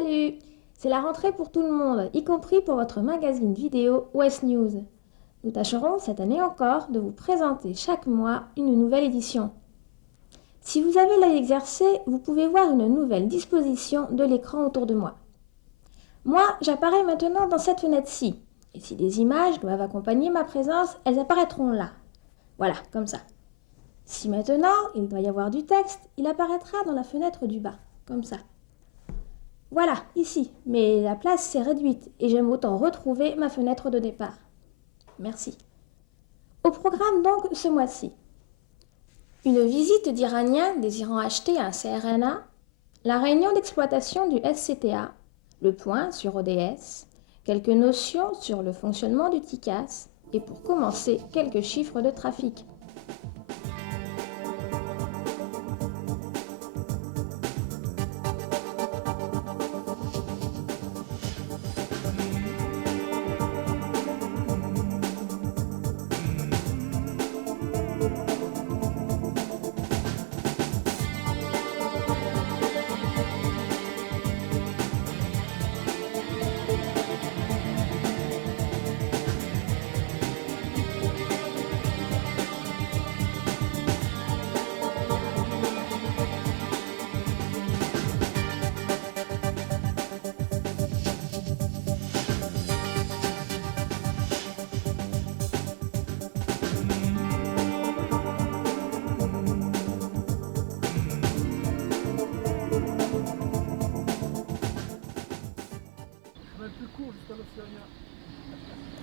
Salut! C'est la rentrée pour tout le monde, y compris pour votre magazine vidéo West News. Nous tâcherons cette année encore de vous présenter chaque mois une nouvelle édition. Si vous avez l'œil exercé, vous pouvez voir une nouvelle disposition de l'écran autour de moi. Moi, j'apparais maintenant dans cette fenêtre-ci, et si des images doivent accompagner ma présence, elles apparaîtront là. Voilà, comme ça. Si maintenant il doit y avoir du texte, il apparaîtra dans la fenêtre du bas, comme ça. Voilà, ici, mais la place s'est réduite et j'aime autant retrouver ma fenêtre de départ. Merci. Au programme donc ce mois-ci. Une visite d'Iraniens désirant acheter un CRNA, la réunion d'exploitation du SCTA, le point sur ODS, quelques notions sur le fonctionnement du TICAS et pour commencer, quelques chiffres de trafic.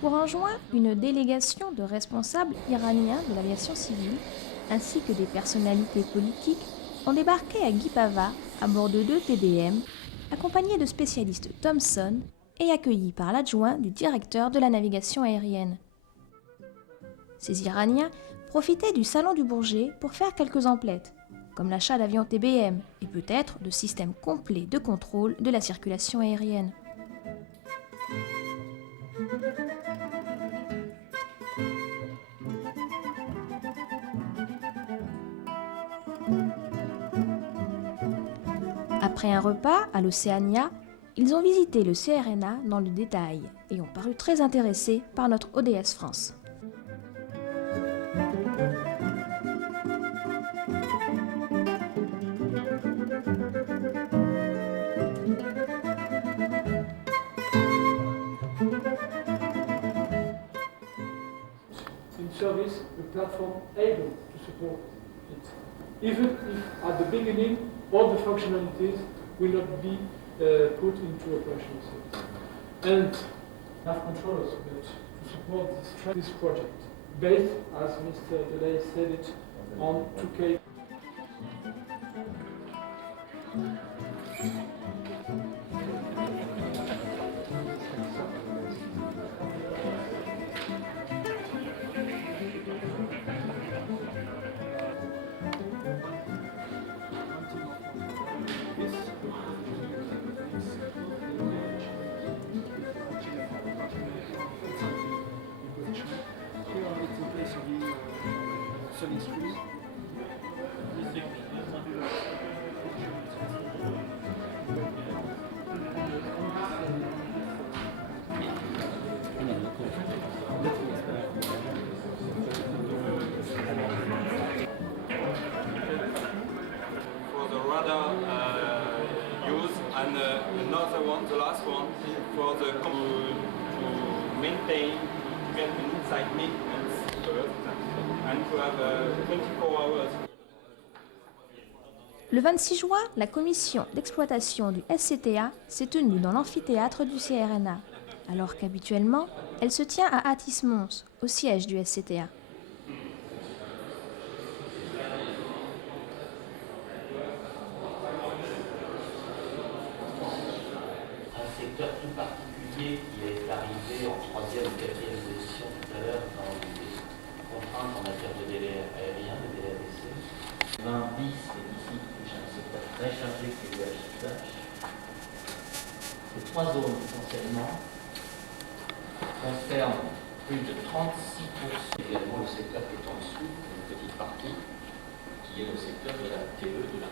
Courant juin, une délégation de responsables iraniens de l'aviation civile, ainsi que des personnalités politiques, ont débarqué à Guipava à bord de 2 TBM, accompagnés de spécialistes Thomson et accueillis par l'adjoint du directeur de la navigation aérienne. Ces Iraniens profitaient du salon du Bourget pour faire quelques emplettes, comme l'achat d'avions TBM et peut-être de systèmes complets de contrôle de la circulation aérienne. Après un repas à l'Océania, ils ont visité le CRNA dans le détail et ont paru très intéressés par notre ODS France. In service, the platform able to support it. Even if at the beginning all the functionalities will not be put into operational service. And have controllers to support this project, based, as Mr. Delay said it, on 2K. For the radar use and another one, the last one, for the to maintain, to get an inside maintenance first and to have 24 hours. Le 26 juin, la commission d'exploitation du SCTA s'est tenue dans l'amphithéâtre du CRNA, alors qu'habituellement, elle se tient à Athis-Mons, au siège du SCTA. Un secteur tout particulier qui est arrivé en 3e ou 4e position tout à l'heure dans les contraintes en matière de délai aérien, de délai ADC. 20 bis, c'est ici qui touche un secteur très chargé qui est le HH. Les 3 zones essentiellement concernent plus de 36%, également le secteur qui est en dessous, une petite partie, qui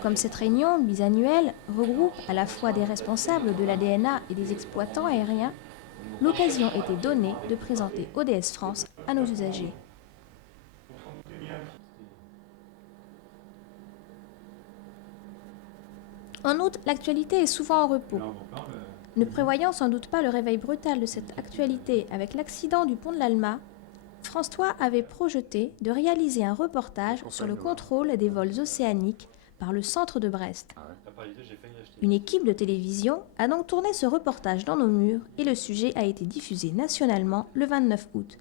Comme cette réunion bisannuelle regroupe à la fois des responsables de la DNA et des exploitants aériens, l'occasion était donnée de présenter ODS France à nos usagers. En août, l'actualité est souvent en repos. Ne prévoyant sans doute pas le réveil brutal de cette actualité avec l'accident du pont de l'Alma, François avait projeté de réaliser un reportage sur le contrôle des vols océaniques par le centre de Brest. Une équipe de télévision a donc tourné ce reportage dans nos murs et le sujet a été diffusé nationalement le 29 août.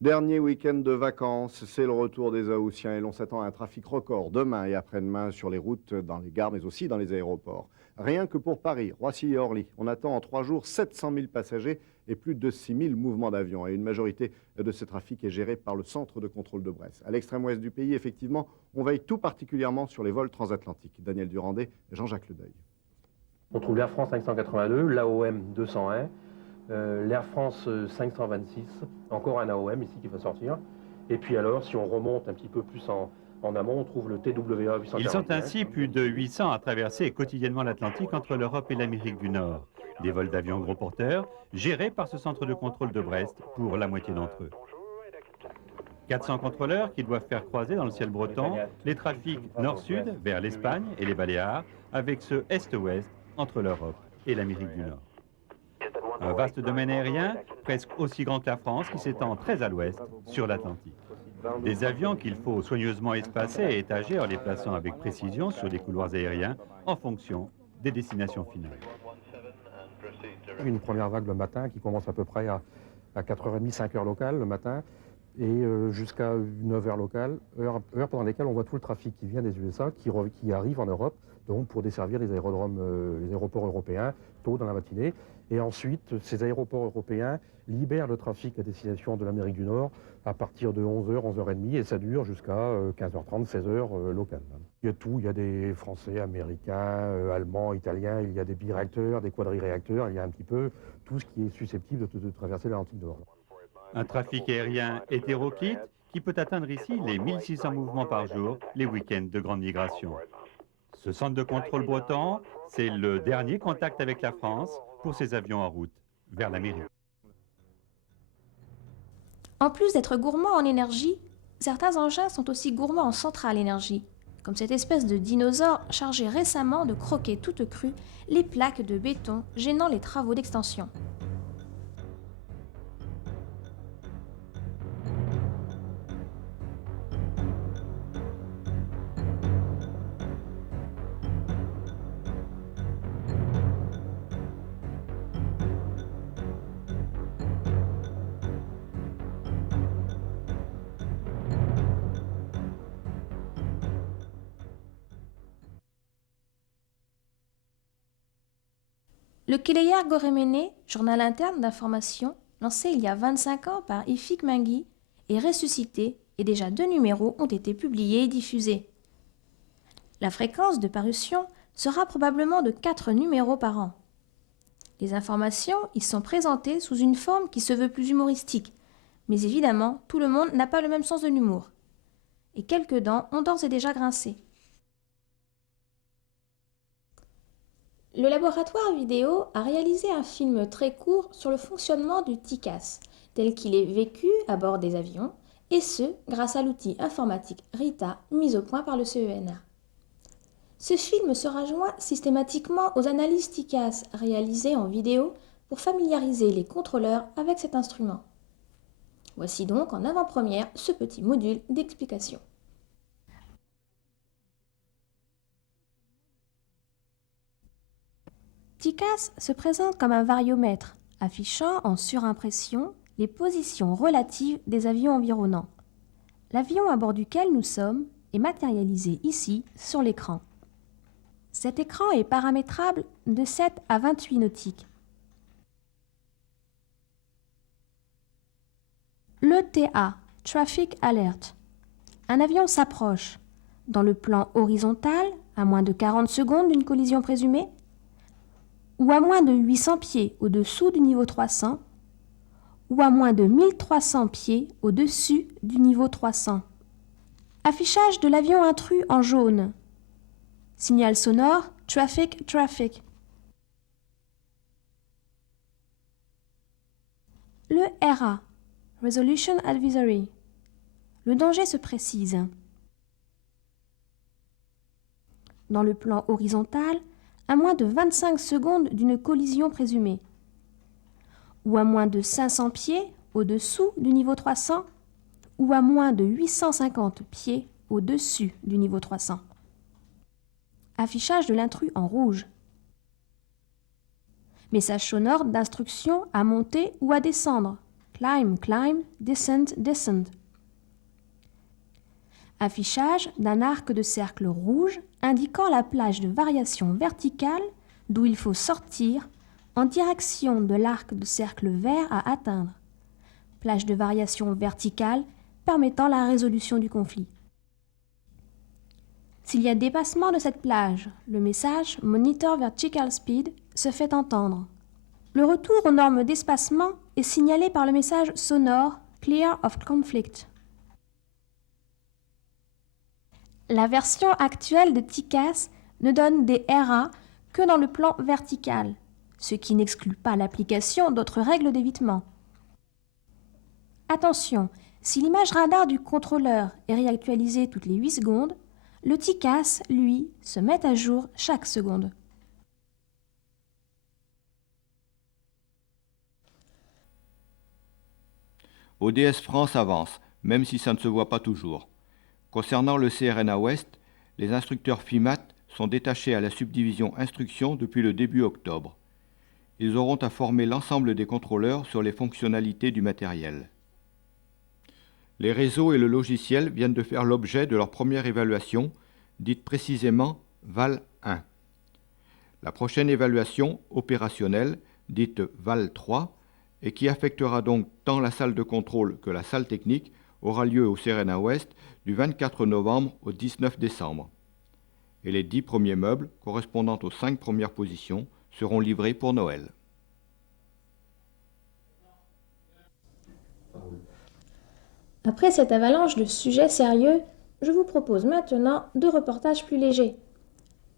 Dernier week-end de vacances, c'est le retour des Haussiens et l'on s'attend à un trafic record demain et après-demain sur les routes, dans les gares, mais aussi dans les aéroports. Rien que pour Paris, Roissy et Orly, on attend en 3 jours 700 000 passagers et plus de 6 000 mouvements d'avions. Et une majorité de ce trafic est géré par le centre de contrôle de Brest. À l'extrême ouest du pays, effectivement, on veille tout particulièrement sur les vols transatlantiques. Daniel Durandet et Jean-Jacques Ledeuil. On trouve l'Air France 582, l'AOM 201, l'Air France 526, encore un AOM ici qui va sortir. Et puis alors, si on remonte un petit peu plus en amont, on trouve le TWA 841. Ils sont ainsi plus de 800 à traverser quotidiennement l'Atlantique entre l'Europe et l'Amérique du Nord. Des vols d'avions gros porteurs, gérés par ce centre de contrôle de Brest pour la moitié d'entre eux. 400 contrôleurs qui doivent faire croiser dans le ciel breton les trafics nord-sud vers l'Espagne et les Baléares, avec ce est-ouest entre l'Europe et l'Amérique du Nord. Un vaste domaine aérien, presque aussi grand que la France, qui s'étend très à l'ouest sur l'Atlantique. Des avions qu'il faut soigneusement espacer et étager en les plaçant avec précision sur des couloirs aériens en fonction des destinations finales. Une première vague le matin qui commence à peu près à 4h30, 5h locales le matin et jusqu'à 9h locales, heure pendant lesquelles on voit tout le trafic qui vient des USA, qui arrive en Europe, donc pour desservir les aéroports européens tôt dans la matinée. Et ensuite, ces aéroports européens libèrent le trafic à destination de l'Amérique du Nord à partir de 11h, 11h30 et ça dure jusqu'à 15h30, 16h locales. Il y a tout, il y a des Français, Américains, Allemands, Italiens, il y a des biréacteurs, des quadriréacteurs, il y a un petit peu tout ce qui est susceptible de traverser l'Atlantique Nord. Un trafic aérien hétéroclite qui peut atteindre ici les 1600 mouvements par jour, les week-ends de grande migration. Ce centre de contrôle breton, c'est le dernier contact avec la France pour ces avions en route vers l'Amérique. En plus d'être gourmands en énergie, certains engins sont aussi gourmands en centrale énergie, comme cette espèce de dinosaure chargé récemment de croquer toute crue les plaques de béton gênant les travaux d'extension. Le Kéléyar Goréméné, journal interne d'information, lancé il y a 25 ans par Ifik Mingui, est ressuscité et déjà 2 numéros ont été publiés et diffusés. La fréquence de parution sera probablement de 4 numéros par an. Les informations y sont présentées sous une forme qui se veut plus humoristique, mais évidemment, tout le monde n'a pas le même sens de l'humour. Et quelques dents ont d'ores et déjà grincé. Le laboratoire vidéo a réalisé un film très court sur le fonctionnement du TICAS, tel qu'il est vécu à bord des avions, et ce, grâce à l'outil informatique RITA mis au point par le CENA. Ce film sera joint systématiquement aux analyses TICAS réalisées en vidéo pour familiariser les contrôleurs avec cet instrument. Voici donc en avant-première ce petit module d'explication. TICAS se présente comme un variomètre, affichant en surimpression les positions relatives des avions environnants. L'avion à bord duquel nous sommes est matérialisé ici sur l'écran. Cet écran est paramétrable de 7 à 28 nautiques. L'ETA, Traffic Alert. Un avion s'approche, dans le plan horizontal, à moins de 40 secondes d'une collision présumée, ou à moins de 800 pieds au-dessous du niveau 300, ou à moins de 1300 pieds au-dessus du niveau 300. Affichage de l'avion intrus en jaune. Signal sonore, traffic, traffic. Le RA, Resolution Advisory. Le danger se précise. Dans le plan horizontal, à moins de 25 secondes d'une collision présumée, ou à moins de 500 pieds au-dessous du niveau 300, ou à moins de 850 pieds au-dessus du niveau 300. Affichage de l'intrus en rouge. Message sonore d'instruction à monter ou à descendre. Climb, climb, descend, descend. Affichage d'un arc de cercle rouge indiquant la plage de variation verticale d'où il faut sortir en direction de l'arc de cercle vert à atteindre. Plage de variation verticale permettant la résolution du conflit. S'il y a dépassement de cette plage, le message « Monitor Vertical Speed » se fait entendre. Le retour aux normes d'espacement est signalé par le message sonore « Clear of Conflict ». La version actuelle de TICAS ne donne des RA que dans le plan vertical, ce qui n'exclut pas l'application d'autres règles d'évitement. Attention, si l'image radar du contrôleur est réactualisée toutes les 8 secondes, le TICAS, lui, se met à jour chaque seconde. ODS France avance, même si ça ne se voit pas toujours. Concernant le CRNA Ouest, les instructeurs FIMAT sont détachés à la subdivision instruction depuis le début octobre. Ils auront à former l'ensemble des contrôleurs sur les fonctionnalités du matériel. Les réseaux et le logiciel viennent de faire l'objet de leur première évaluation, dite précisément VAL 1. La prochaine évaluation opérationnelle, dite VAL 3, et qui affectera donc tant la salle de contrôle que la salle technique, aura lieu au CRNA Ouest du 24 novembre au 19 décembre. Et les 10 premiers meubles, correspondant aux 5 premières positions, seront livrés pour Noël. Après cette avalanche de sujets sérieux, je vous propose maintenant 2 reportages plus légers.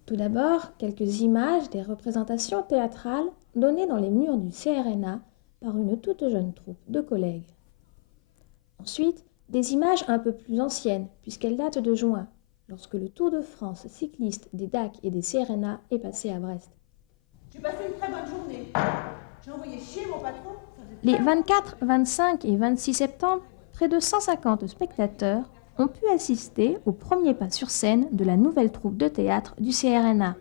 Tout d'abord, quelques images des représentations théâtrales données dans les murs du CRNA par une toute jeune troupe de collègues. Ensuite, des images un peu plus anciennes, puisqu'elles datent de juin, lorsque le Tour de France cycliste des DAC et des CRNA est passé à Brest. J'ai passé une très bonne journée. J'ai envoyé chier mon patron. Les 24, 25 et 26 septembre, près de 150 spectateurs ont pu assister au premier pas sur scène de la nouvelle troupe de théâtre du CRNA.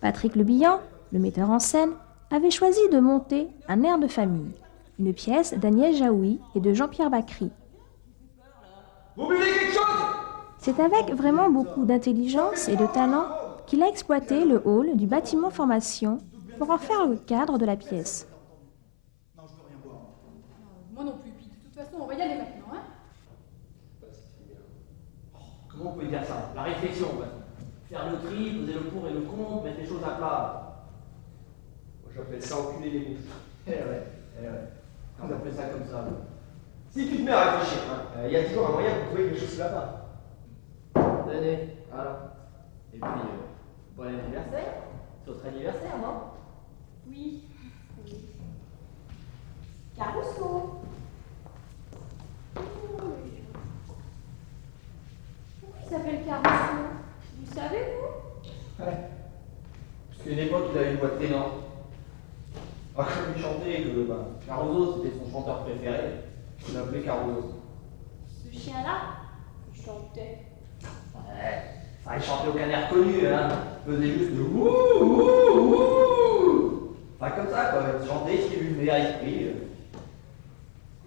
Patrick Lebihan, le metteur en scène, avait choisi de monter Un air de famille, une pièce d'Agnès Jaoui et de Jean-Pierre Bacry. Vous buvez quelque chose? C'est avec vraiment beaucoup d'intelligence et de talent qu'il a exploité le hall du bâtiment formation pour en faire le cadre de la pièce. Moi non plus, puis de toute façon, on va y aller maintenant, hein. Comment on peut dire ça? La réflexion, ouais. Faire le tri, poser le pour et le contre, mettre les choses à plat. Moi j'appelle ça enculer les mouches. Eh ouais. On appelle ça comme ça. Si tu te mets à réfléchir, y a toujours un moyen pour trouver quelque chose là-bas. Tenez, alors. Et puis, bon anniversaire. C'est votre anniversaire, non? Oui. Caruso. Pourquoi il s'appelle Caruso? Vous savez, vous? Ouais. Parce qu'à une époque, il avait une voix de ténor. Quand il chantait que Caruso, c'était son chanteur préféré. Il l'appelait Caruso. Ce chien-là, il chantait. Ouais. Enfin, il chantait aucun air connu, hein. Il faisait juste le ouh, ouh, ouh. Enfin, comme ça, quoi. Il chantait ce qui lui venait à l'esprit.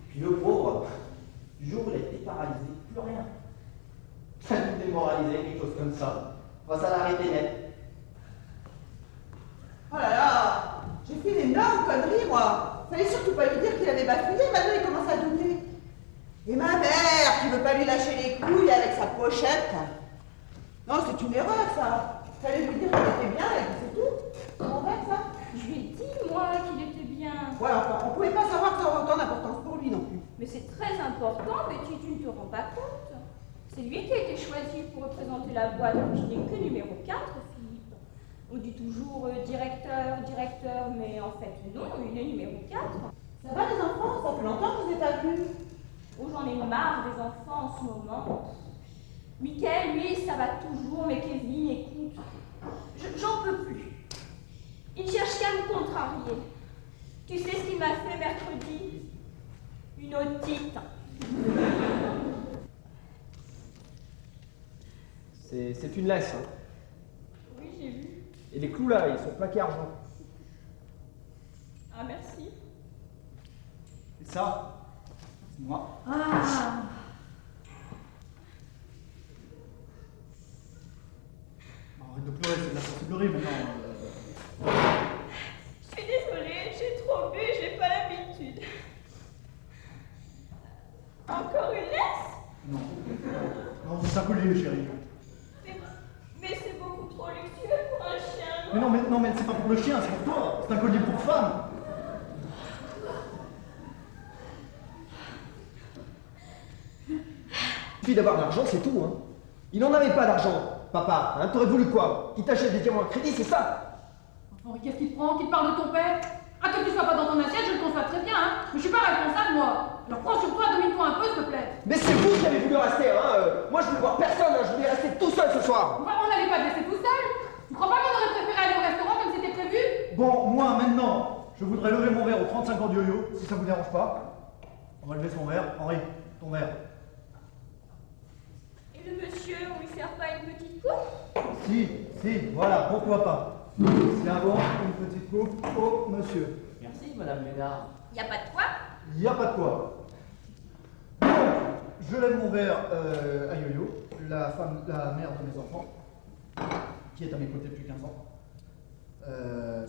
Puis le pauvre, du jour où il a été paralysé, plus rien. Ça lui démoralisé, quelque chose comme ça. Enfin, ça l'a arrêté net. Oh là là, j'ai fait une énorme connerie, moi. Fallait surtout pas lui dire qu'il avait bafouillé, maintenant il commence à douter. Et ma mère, qui veut pas lui lâcher les couilles avec sa pochette. Non, c'est une erreur, ça. Fallait lui dire qu'il était bien et puis c'est tout. Comment faire, ça? Je lui ai dit, moi, qu'il était bien. Ouais, enfin, on pouvait pas savoir que ça aurait autant d'importance pour lui non plus. Mais c'est très important, mais tu ne te rends pas compte. C'est lui qui a été choisi pour représenter la boîte. Je n'ai que numéro 4, Philippe. On dit toujours directeur, directeur, mais en fait non, il est numéro 4. Ça va les enfants? Ça fait longtemps que vous êtes à vue. Oh, j'en ai marre des enfants en ce moment. Mickaël, lui, ça va toujours, mais Kevin, écoute, j'en peux plus. Il cherche qu'à me contrarier. Tu sais ce qu'il m'a fait mercredi? Une otite. C'est une laisse. Hein. Oui, j'ai vu. Et les clous là, ils sont plaqués argent. Ah, merci. Et ça, c'est moi. Ah. Arrête de pleurer, c'est de la sorcellerie maintenant. Je suis désolée, j'ai trop bu, j'ai pas l'habitude. Encore une laisse? Non. Non, c'est un collier, chérie. Mais c'est beaucoup trop luxueux pour un chien. Mais non, mais c'est pas pour le chien, c'est pour toi. C'est un collier pour femme. Il suffit d'avoir de l'argent, c'est tout. Hein. Il n'en avait pas d'argent, papa. Hein. T'aurais voulu quoi? Qu'il t'achète des diamants à crédit, c'est ça? Henri, qu'est-ce qui te prend? Qui te parle de ton père? Ah, que tu sois pas dans ton assiette, je le conçois très bien, hein. Mais je suis pas responsable, moi. Alors prends sur toi, domine-toi un peu, s'il te plaît. Mais c'est vous qui avez voulu rester, hein. Moi, je voulais voir personne, hein. Je voulais rester tout seul ce soir. Enfin, on n'allait pas te laisser tout seul. Tu crois pas qu'on aurait préféré aller au restaurant comme c'était prévu? Bon, moi, maintenant, je voudrais lever mon verre aux 35 ans du yo-yo, si ça vous dérange pas. On va lever son verre. Henri, ton verre. Et le monsieur, on lui sert pas une petite coupe? Si, voilà, pourquoi pas. C'est un bon, une petite coupe au monsieur. Merci, Madame Ménard. Y a pas de quoi? Il n'y a pas de quoi. Donc, je lève mon verre à Yo-Yo, la mère de mes enfants, qui est à mes côtés depuis 15 ans.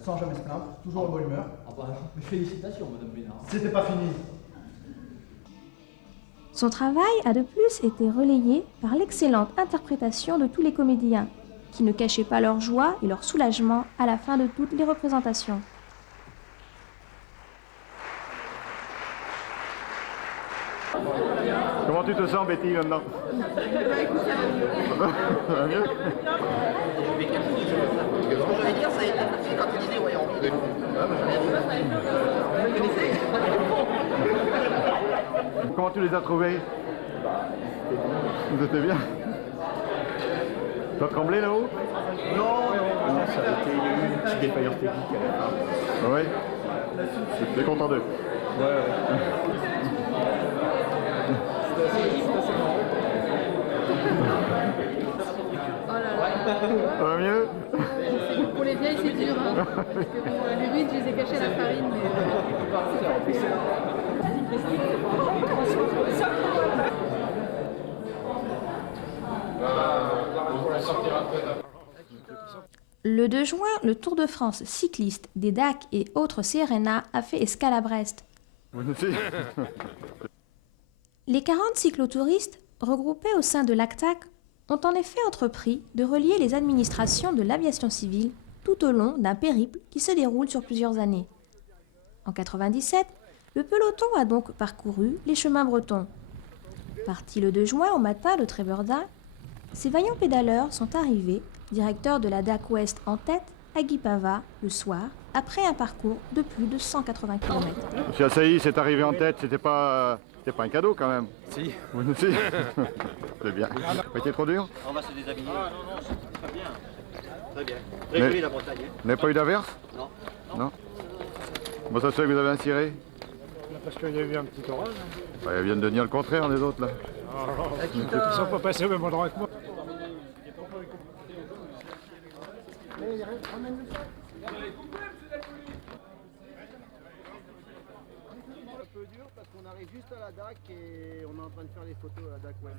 Sans jamais se plaindre, toujours en bonne humeur. Ah bah, félicitations, Madame Ménard. C'était pas fini. Son travail a de plus été relayé par l'excellente interprétation de tous les comédiens, qui ne cachaient pas leur joie et leur soulagement à la fin de toutes les représentations. Comment tu te sens, Betty, maintenant? Ça va mieux? Comment tu les as trouvés? Vous étiez bien? Tu as tremblé là-haut? Non, ça a été une petite défaillance technique à la fin. Oui. Tu es content d'eux? Ouais. Ça va mieux? Pour les vieilles, c'est dur, hein. Parce que bon, les ruines, je les ai cachées à la farine, mais c'est pas plus. Le 2 juin, le Tour de France cycliste des DAC et autres CRNA a fait escale à Brest. Les 40 cyclotouristes, regroupés au sein de l'ACTAC, ont en effet entrepris de relier les administrations de l'aviation civile tout au long d'un périple qui se déroule sur plusieurs années. En 1997, le peloton a donc parcouru les chemins bretons. Parti le 2 juin au matin de Trébeurdin, ces vaillants pédaleurs sont arrivés, directeurs de la DAC Ouest en tête, à Guipava le soir, après un parcours de plus de 180 km. Monsieur Assaï, c'est arrivé en tête, c'était pas un cadeau quand même. Si. Oui, si. C'est bien. Ça n'a pas été trop dur? On va se déshabiller. Ah non, c'est très bien. Très bien. Mais- Très jolie la Bretagne. Vous n'avez pas eu d'averse? Non. Non. Bon, ça se fait que vous avez un ciré? Parce qu'il y a eu un petit orage. Bah, ils viennent de dire le contraire, les autres, là. Ils ne sont pas passés au même endroit que moi. Un peu dur parce qu'on arrive juste à la DAC et on est en train de faire les photos à la DAC Ouest.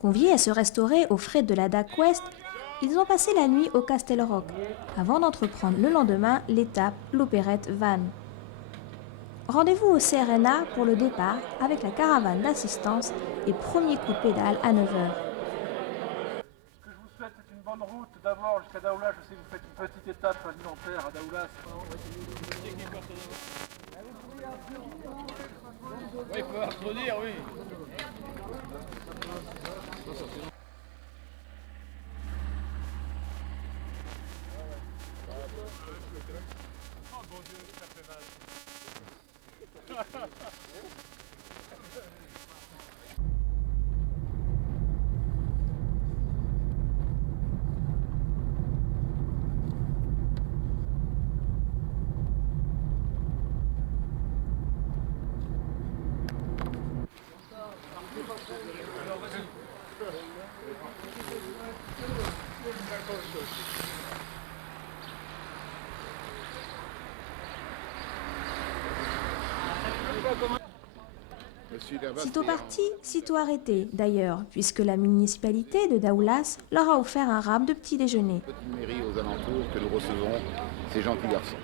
Conviés à se restaurer aux frais de la DAC Ouest, ils ont passé la nuit au Castel Rock, avant d'entreprendre le lendemain l'étape l'opérette Vannes. Rendez-vous au CRNA pour le départ avec la caravane d'assistance et premier coup de pédale à 9h. Ce que je vous souhaite, c'est une bonne route d'abord jusqu'à Daoulas. Je sais que vous faites une petite étape alimentaire à Daoulas. Oui, il faut applaudir, oui. Sitôt parti, sitôt arrêté, d'ailleurs, puisque la municipalité de Daoulas leur a offert un rap de petit déjeuner. Petite mairie aux alentours que nous recevons ces gentils garçons.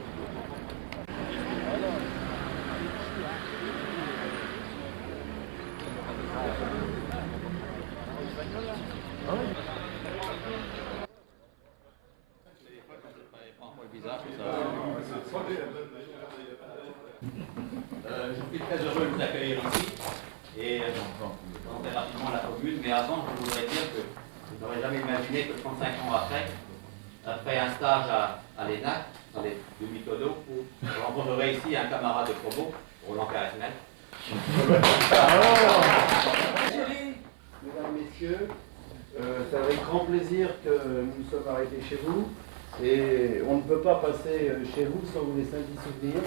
Je suis très heureux de vous accueillir ici et rentrer rapidement à la commune, mais avant je voudrais dire que je n'aurais jamais imaginé que 35 ans après un stage à l'ENAC, dans les demi-codos, je rencontrerai ici un camarade de promo, Roland Caresmel. Mesdames, Messieurs, c'est avec grand plaisir que nous sommes arrêtés chez vous et on ne peut pas passer chez vous sans vous laisser un petit souvenir.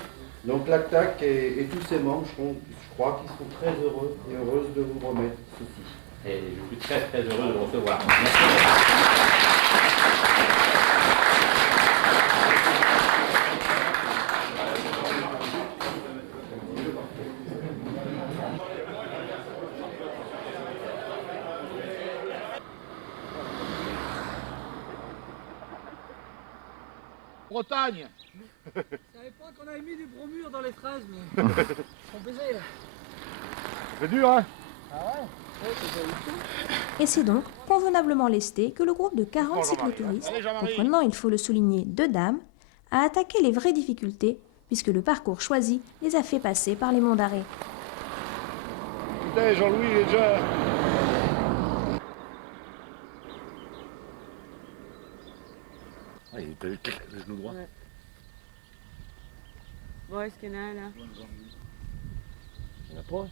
Donc l'ACTAC et tous ses membres, je crois qu'ils sont très heureux et heureuses de vous remettre ceci. Et je suis très très heureux de vous recevoir. Merci. Bretagne. Je savais pas qu'on avait mis du bromure dans les fraises, mais ils sont baisés là. C'est dur, hein? Ah ouais? Et c'est donc convenablement lesté que le groupe de 40 cyclotouristes, comprenant, il faut le souligner, 2 dames, a attaqué les vraies difficultés, puisque le parcours choisi les a fait passer par les monts d'Arrée. Putain, Jean-Louis, il est déjà... Ah, il était le genou droit. Ouais. Bon, est-ce qu'il y en a un là? Il y en a pas.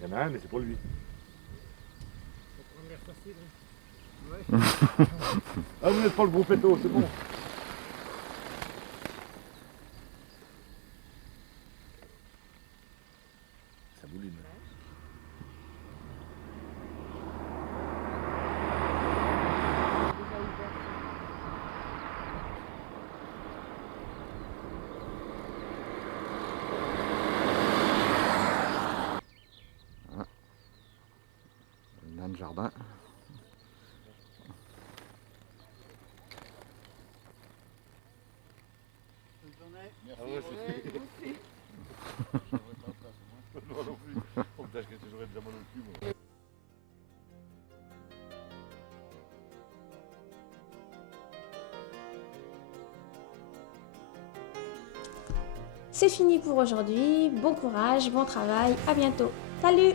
Il y en a un, mais c'est pas lui. Ah, vous n'êtes pas le gros péto, c'est bon. Ça bouline. Le jardin. Ah ouais, c'est... Moi non plus. Oh putain, j'aurais déjà mal au cul, moi. C'est fini pour aujourd'hui, bon courage, bon travail, à bientôt. Salut!